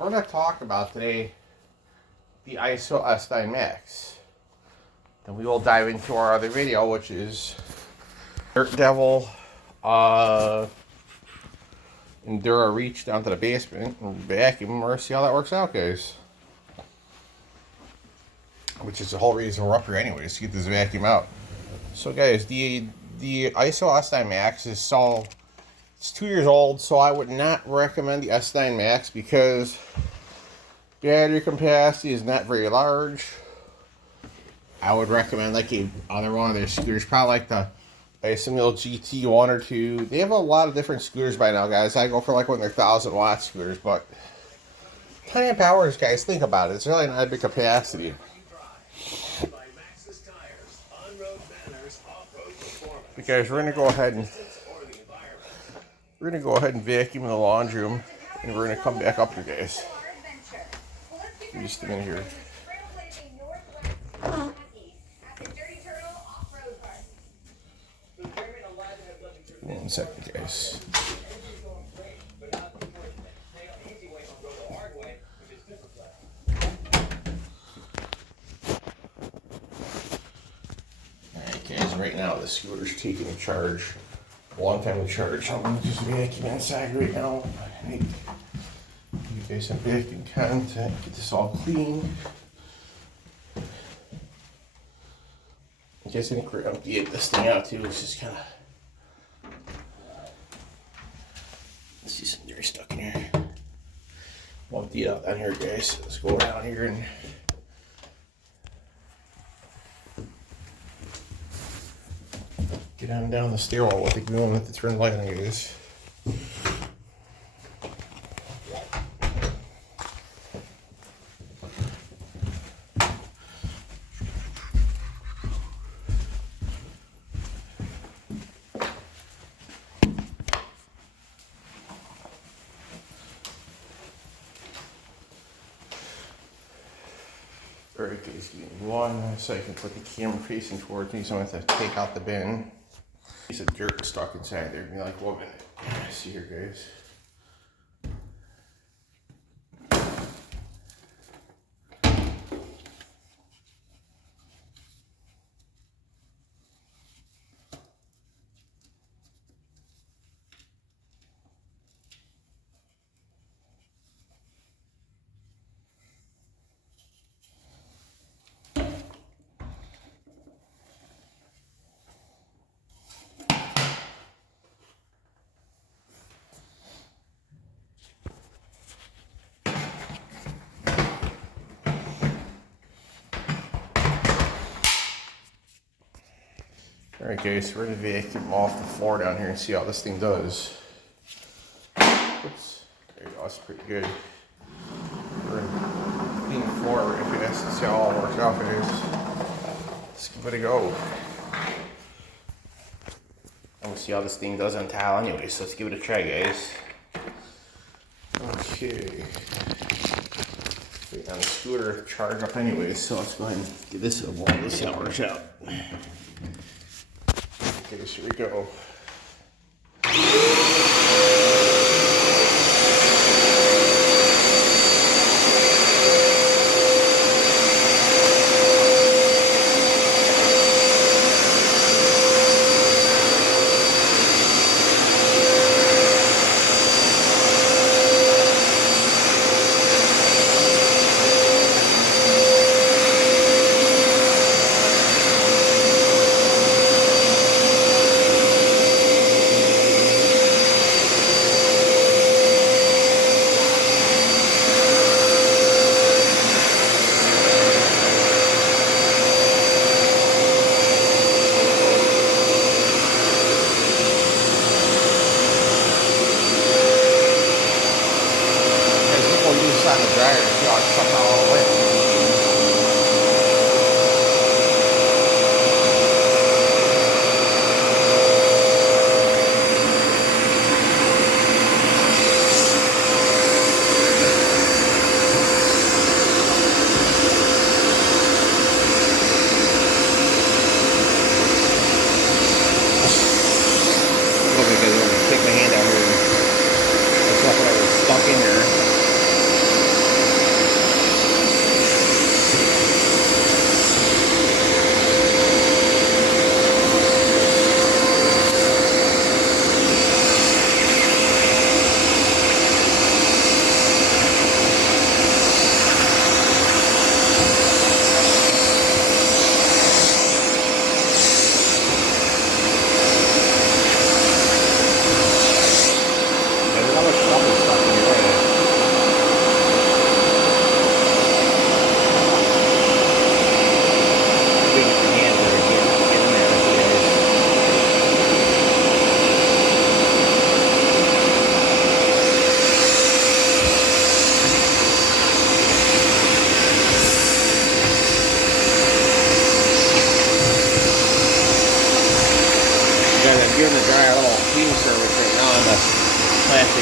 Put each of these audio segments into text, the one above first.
we're going to talk about today the ISO S9 Max. Then we will dive into our other video, which is Dirt Devil Endura reach down to the basement and vacuum. We're see how that works out, guys. Which is the whole reason we're up here anyways, to get this vacuum out. So guys, the ISO S9 Max is it's 2 years old, so I would not recommend the S9 Max because battery capacity is not very large. I would recommend like another one of their scooters, probably like the Isomil GT1 or 2. They have a lot of different scooters by now, guys. I go for like one of their 1,000-watt scooters, but 10 amp hours, guys, think about it. It's really not a big capacity. Because we're gonna go ahead and vacuum the laundry room, and we're gonna come back up here, guys. Just a minute here. 1 second, guys. Alright, guys, right now the scooter's taking a charge. A long time to charge. I'm gonna just vacuum inside right now. Give you guys some vacuum content, get this all clean. I guess I think we're gonna empty this thing out too. It's just kind of. Let's see some dirt stuck in here. We'll empty it out down here, guys. Let's go around here and. Get on down the stairwell with the glue with the turn light on, guys. Alright, guys, give me 1 second. Put the camera facing towards me, so I'm going to have to take out the bin. Piece of dirt stuck inside there. Be like, wait a minute. See here, guys. Alright, guys, we're going to vacuum off the floor down here and see how this thing does. Oops. There you go, that's pretty good. We're going to clean the floor right fast and see how it all works out, guys. Let's give it a go. I'm going to see how this thing does on tile anyway, so let's give it a try, guys. Okay. Wait on the scooter to charge up anyway, so let's go ahead and give this a whirl. Let's see how it works out. Okay, so here we go.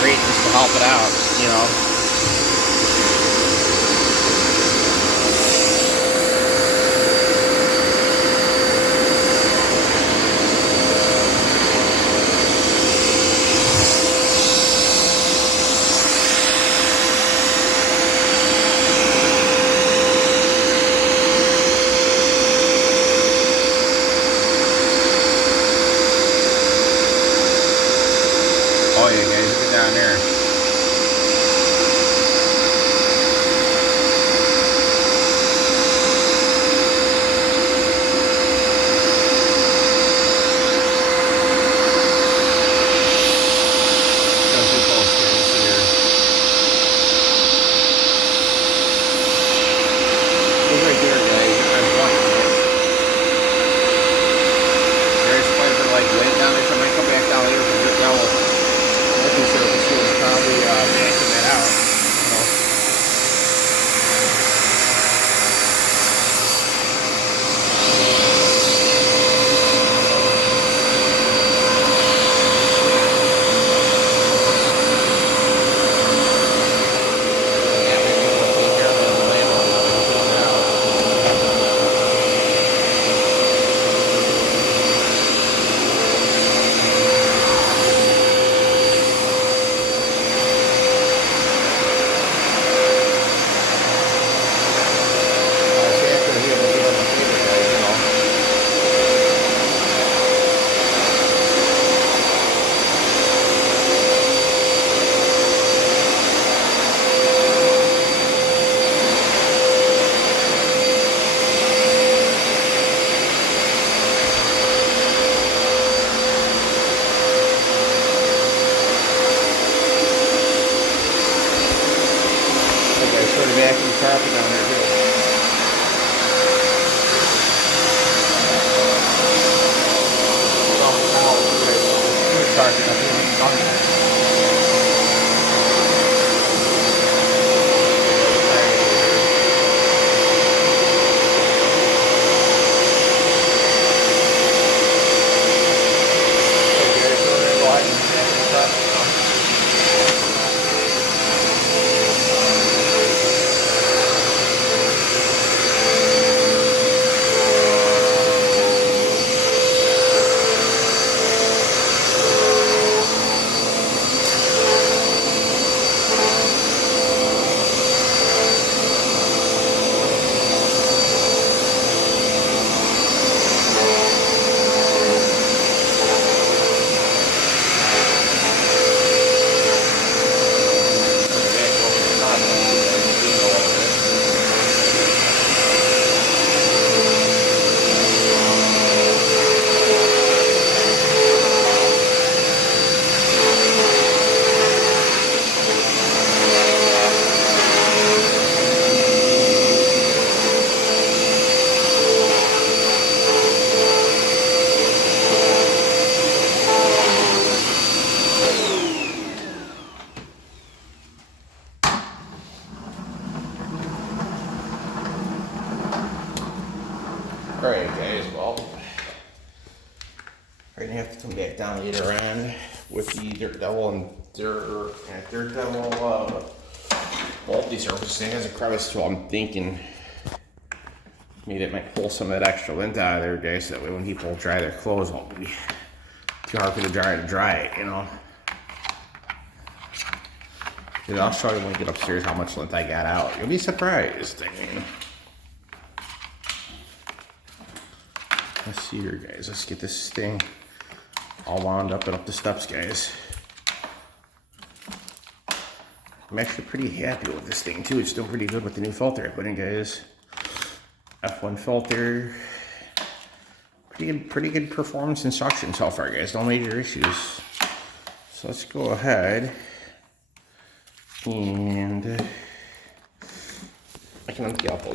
great just to help it out, you know. Oh yeah, guys, look at down there. Look right there, guys. I'm watching it. There's quite a bit of like lint down there, so I might come back down later for the yellow. Looking surface will probably vacuum that out. You know. Sort of vacuum carpet down there too. Alright guys, well, we're gonna have to come back down later on with the Dirt Devil and Dirt Devil multi-surface thing has a crevice tool. I'm thinking maybe it might pull some of that extra lint out of there, guys, so that way when people dry their clothes, it won't be too hard for the dryer to dry it, you know. Dude, I'll show you when we get upstairs how much lint I got out. You'll be surprised. I mean, let's see here, guys. Let's get this thing all wound up and up the steps, guys. I'm actually pretty happy with this thing, too. It's still pretty good with the new filter I put in, guys. F1 filter. Pretty good performance and suction so far, guys. No major issues. So let's go ahead and I can empty out the